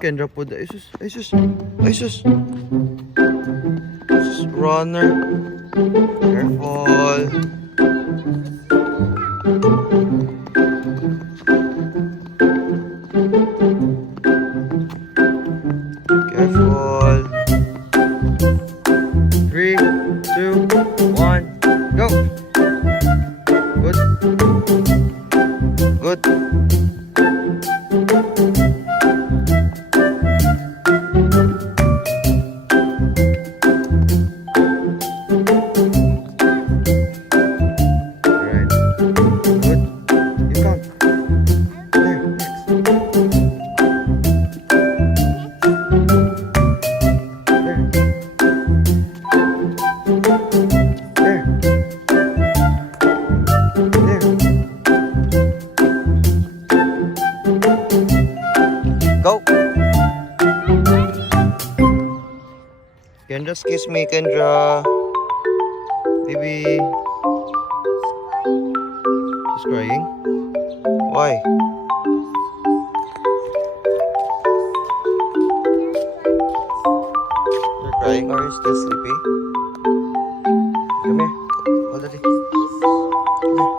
Kendra po da. Isus. Isus. Isus. Isus. Runner. Careful. Careful. 3, 2, 1, go. Good. Good. Alright. Good. You count. There, next. There. There. Go. Kendra, kiss me, Kendra. Baby. She's crying. Why? You're crying or are you still sleepy? Come here. Hold daddy. Come here.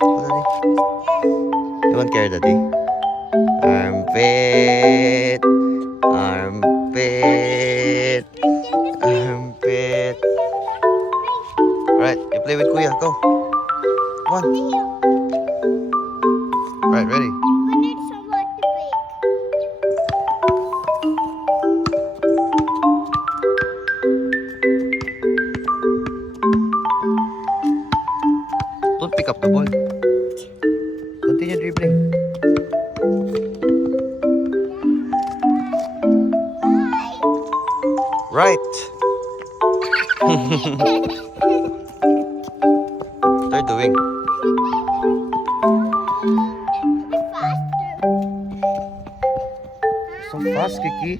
Hold daddy. You want care, daddy? Armpit. Armpit. Armpit. Alright, you play with Kuya. Go. Come on. Alright, ready? Don't pick up the ball. Continue dribbling. Right. What are you doing? So fast, Kiki.